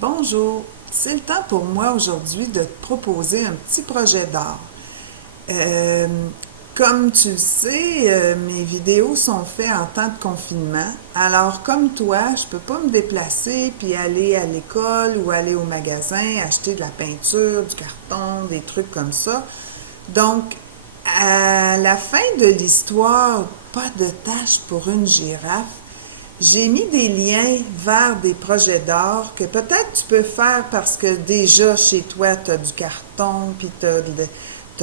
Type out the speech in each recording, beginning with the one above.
Bonjour, c'est le temps pour moi aujourd'hui de te proposer un petit projet d'art. Euh, Comme tu le sais, mes vidéos sont faites en temps de confinement. Alors, comme toi, je peux pas me déplacer puis aller à l'école ou aller au magasin, acheter de la peinture, du carton, des trucs comme ça. Donc, à la fin de l'histoire, pas de tâche pour une girafe, j'ai mis des liens vers des projets d'art que peut-être tu peux faire parce que déjà chez toi, tu as du carton, puis tu as,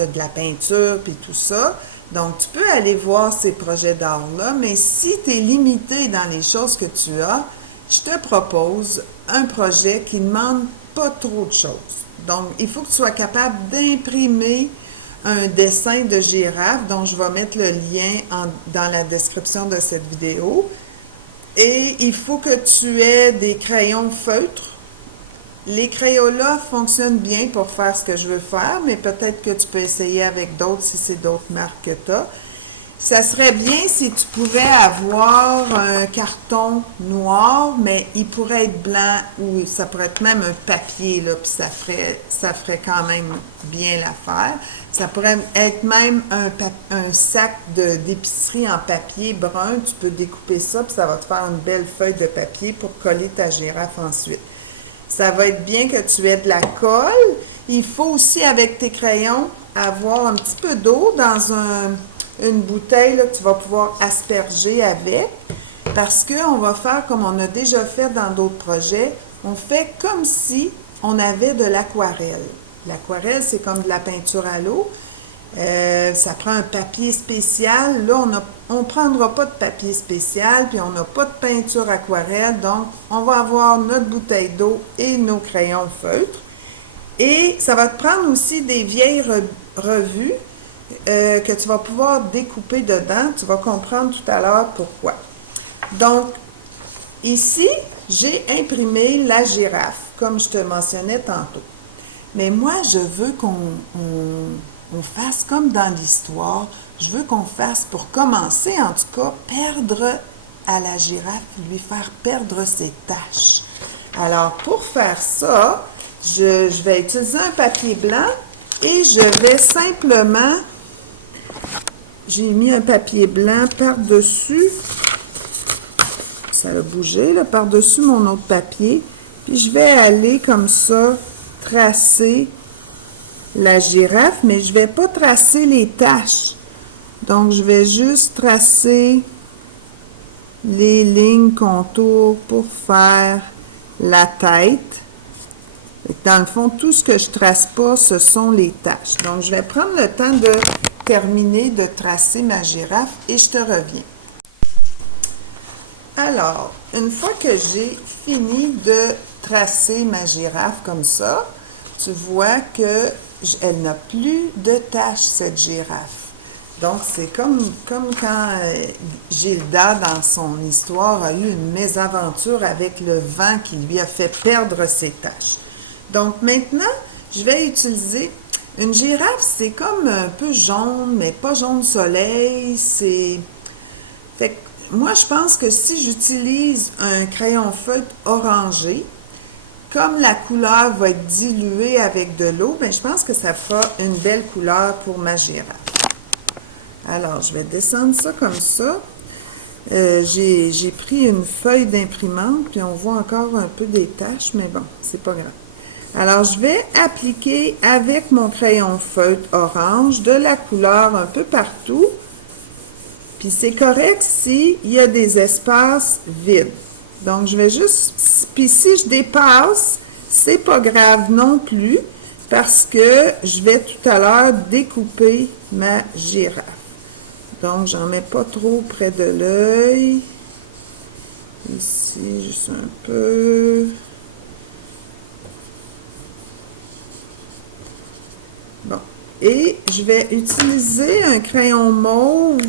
de la peinture, puis tout ça. Donc, tu peux aller voir ces projets d'art-là, mais si tu es limité dans les choses que tu as, je te propose un projet qui ne demande pas trop de choses. Donc, il faut que tu sois capable d'imprimer un dessin de girafe dont je vais mettre le lien dans la description de cette vidéo. Et il faut que tu aies des crayons feutres. Les crayons-là fonctionnent bien pour faire ce que je veux faire, mais peut-être que tu peux essayer avec d'autres si c'est d'autres marques que tu as. Ça serait bien si tu pouvais avoir un carton noir, mais il pourrait être blanc ou ça pourrait être même un papier, là, puis ça ferait quand même bien l'affaire. Ça pourrait être même un sac d'épicerie en papier brun. Tu peux découper ça, puis ça va te faire une belle feuille de papier pour coller ta girafe ensuite. Ça va être bien que tu aies de la colle. Il faut aussi, avec tes crayons, avoir un petit peu d'eau dans une bouteille là, que tu vas pouvoir asperger avec. Parce qu'on va faire comme on a déjà fait dans d'autres projets. On fait comme si on avait de l'aquarelle. L'aquarelle, c'est comme de la peinture à l'eau. Ça prend un papier spécial. Là, on ne prendra pas de papier spécial, puis on n'a pas de peinture aquarelle. Donc, on va avoir notre bouteille d'eau et nos crayons feutres. Et ça va te prendre aussi des vieilles revues que tu vas pouvoir découper dedans. Tu vas comprendre tout à l'heure pourquoi. Donc, ici, j'ai imprimé la girafe, comme je te mentionnais tantôt. Mais moi, je veux qu'on fasse comme dans l'histoire. Je veux qu'on fasse, pour commencer en tout cas, perdre à la girafe, lui faire perdre ses taches. Alors, pour faire ça, je vais utiliser un papier blanc et je vais simplement, j'ai mis un papier blanc par-dessus, ça a bougé, là, par-dessus mon autre papier, puis je vais aller comme ça, tracer la girafe, mais je ne vais pas tracer les taches. Donc, je vais juste tracer les lignes contours pour faire la tête. Dans le fond, tout ce que je trace pas, ce sont les taches. Donc, je vais prendre le temps de terminer de tracer ma girafe et je te reviens. Alors, une fois que j'ai fini de tracer ma girafe comme ça, tu vois qu'elle n'a plus de taches, cette girafe. Donc, c'est comme quand Gilda, dans son histoire, a eu une mésaventure avec le vent qui lui a fait perdre ses taches. Donc, maintenant, je vais utiliser une girafe, c'est comme un peu jaune, mais pas jaune soleil. Fait que moi, je pense que si j'utilise un crayon feutre orangé, comme la couleur va être diluée avec de l'eau, ben, je pense que ça fera une belle couleur pour ma girafe. Alors, je vais descendre ça comme ça. J'ai pris une feuille d'imprimante, puis on voit encore un peu des taches, mais bon, c'est pas grave. Alors, je vais appliquer avec mon crayon feutre orange de la couleur un peu partout. Puis c'est correct s'il y a des espaces vides. Donc, je vais juste... Puis si je dépasse, c'est pas grave non plus, parce que je vais tout à l'heure découper ma girafe. Donc, j'en mets pas trop près de l'œil. Ici, juste un peu. Bon. Et je vais utiliser un crayon mauve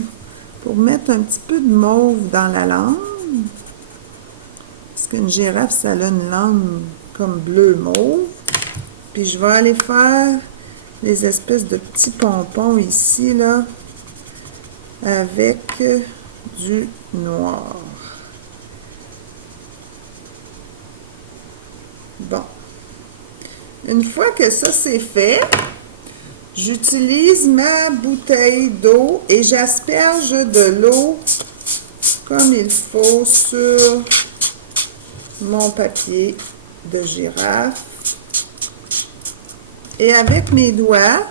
pour mettre un petit peu de mauve dans la langue. Parce qu'une girafe, ça a une langue comme bleu-mauve. Puis je vais aller faire des espèces de petits pompons ici, là, avec du noir. Bon. Une fois que ça c'est fait, j'utilise ma bouteille d'eau et j'asperge de l'eau comme il faut sur mon papier de girafe. Et avec mes doigts,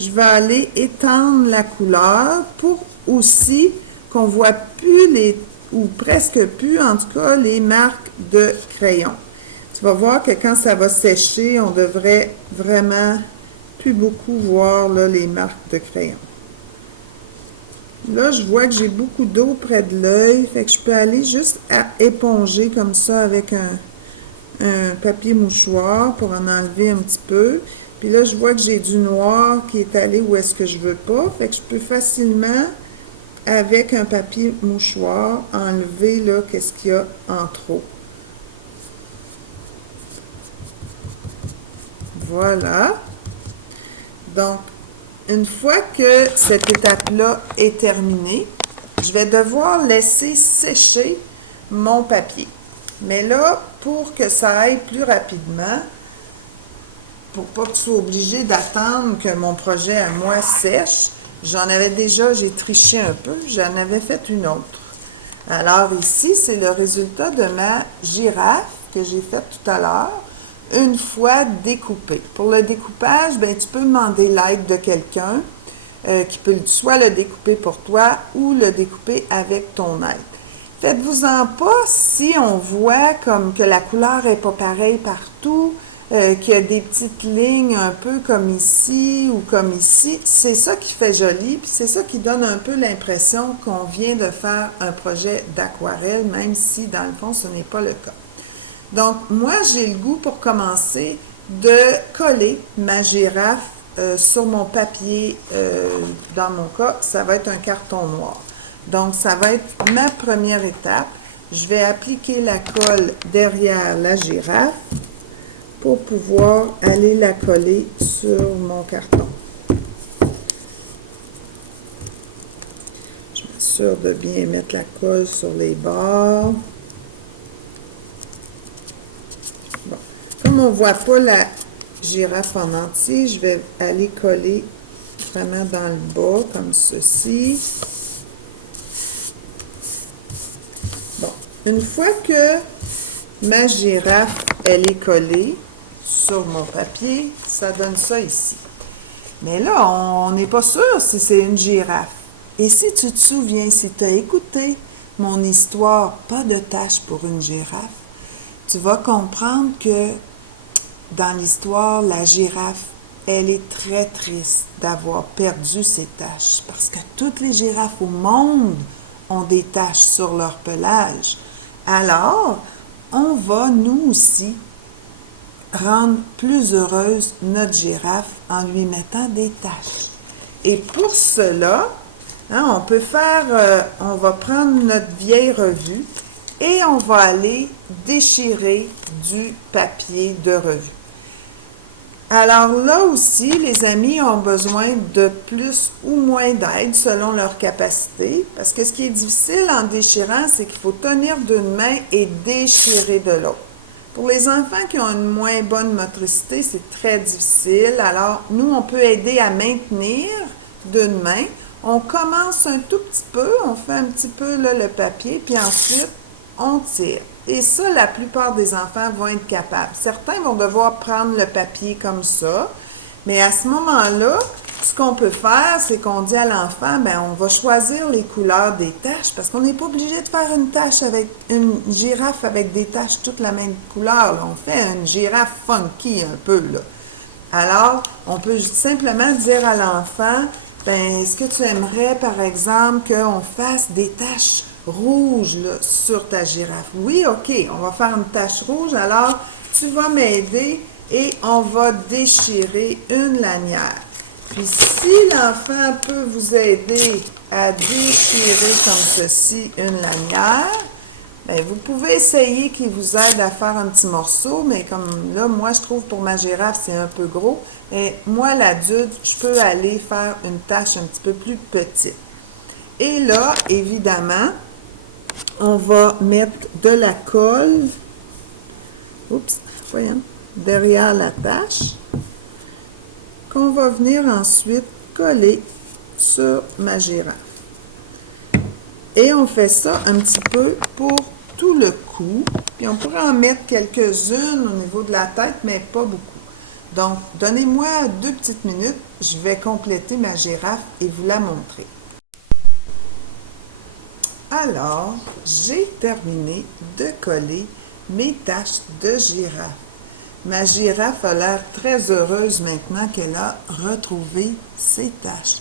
je vais aller étendre la couleur pour aussi qu'on ne voit plus ou presque plus en tout cas, les marques de crayon. Tu vas voir que quand ça va sécher, on devrait vraiment plus beaucoup voir là, les marques de crayon. Là, je vois que j'ai beaucoup d'eau près de l'œil, fait que je peux aller juste éponger comme ça avec un papier mouchoir pour en enlever un petit peu. Puis là, je vois que j'ai du noir qui est allé où est-ce que je veux pas. Fait que je peux facilement, avec un papier mouchoir, enlever là qu'est-ce qu'il y a en trop. Voilà. Donc, une fois que cette étape-là est terminée, je vais devoir laisser sécher mon papier. Mais là, pour que ça aille plus rapidement, pour pas que tu sois obligé d'attendre que mon projet à moi sèche, j'ai triché un peu, j'en avais fait une autre. Alors ici, c'est le résultat de ma girafe que j'ai faite tout à l'heure, une fois découpée. Pour le découpage, ben, tu peux demander l'aide de quelqu'un qui peut soit le découper pour toi ou le découper avec ton aide. Faites-vous-en pas si on voit comme que la couleur n'est pas pareille partout, qu'il y a des petites lignes un peu comme ici ou comme ici. C'est ça qui fait joli, puis c'est ça qui donne un peu l'impression qu'on vient de faire un projet d'aquarelle, même si dans le fond ce n'est pas le cas. Donc moi j'ai le goût pour commencer de coller ma girafe sur mon papier. Dans mon cas, ça va être un carton noir. Donc, ça va être ma première étape. Je vais appliquer la colle derrière la girafe pour pouvoir aller la coller sur mon carton. Je m'assure de bien mettre la colle sur les bords. Bon. Comme on ne voit pas la girafe en entier, je vais aller coller vraiment dans le bas, comme ceci. Bon, une fois que ma girafe, elle est collée sur mon papier, ça donne ça ici. Mais là, on n'est pas sûr si c'est une girafe. Et si tu te souviens, si tu as écouté mon histoire, pas de tache pour une girafe, tu vas comprendre que dans l'histoire, la girafe, elle est très triste d'avoir perdu ses taches parce que toutes les girafes au monde ont des taches sur leur pelage. Alors, on va nous aussi rendre plus heureuse notre girafe en lui mettant des taches. Et pour cela, on peut on va prendre notre vieille revue et on va aller déchirer du papier de revue. Alors là aussi, les amis ont besoin de plus ou moins d'aide selon leur capacité, parce que ce qui est difficile en déchirant, c'est qu'il faut tenir d'une main et déchirer de l'autre. Pour les enfants qui ont une moins bonne motricité, c'est très difficile. Alors, nous, on peut aider à maintenir d'une main. On commence un tout petit peu, on fait un petit peu là, le papier, puis ensuite, on tire. Et ça, la plupart des enfants vont être capables. Certains vont devoir prendre le papier comme ça, mais à ce moment-là, ce qu'on peut faire, c'est qu'on dit à l'enfant, ben on va choisir les couleurs des taches, parce qu'on n'est pas obligé de faire une tache avec une girafe avec des taches toutes la même couleur. Là. On fait une girafe funky un peu, là. Alors, on peut simplement dire à l'enfant, ben est-ce que tu aimerais, par exemple, qu'on fasse des taches rouge là, sur ta girafe. Oui, OK, on va faire une tache rouge. Alors, tu vas m'aider et on va déchirer une lanière. Puis, si l'enfant peut vous aider à déchirer comme ceci une lanière, bien, vous pouvez essayer qu'il vous aide à faire un petit morceau, mais comme là, moi, je trouve pour ma girafe, c'est un peu gros. Mais moi, l'adulte, je peux aller faire une tache un petit peu plus petite. Et là, évidemment, on va mettre de la colle. Oups. voyons, derrière la tache, qu'on va venir ensuite coller sur ma girafe. Et on fait ça un petit peu pour tout le cou. Puis on pourrait en mettre quelques-unes au niveau de la tête, mais pas beaucoup. Donc, donnez-moi 2 petites minutes, je vais compléter ma girafe et vous la montrer. Alors, j'ai terminé de coller mes taches de girafe. Ma girafe a l'air très heureuse maintenant qu'elle a retrouvé ses taches.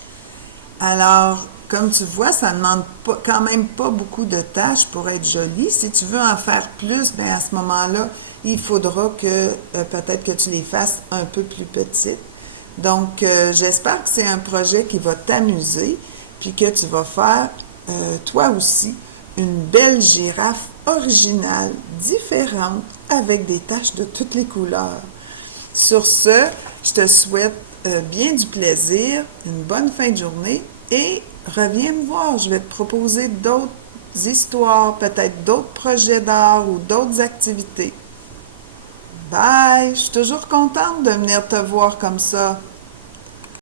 Alors, comme tu vois, ça ne demande quand même pas beaucoup de taches pour être jolie. Si tu veux en faire plus, bien à ce moment-là, il faudra que peut-être que tu les fasses un peu plus petites. Donc, j'espère que c'est un projet qui va t'amuser, puis que tu vas faire, toi aussi, une belle girafe originale, différente, avec des taches de toutes les couleurs. Sur ce, je te souhaite bien du plaisir, une bonne fin de journée et reviens me voir. Je vais te proposer d'autres histoires, peut-être d'autres projets d'art ou d'autres activités. Bye! Je suis toujours contente de venir te voir comme ça.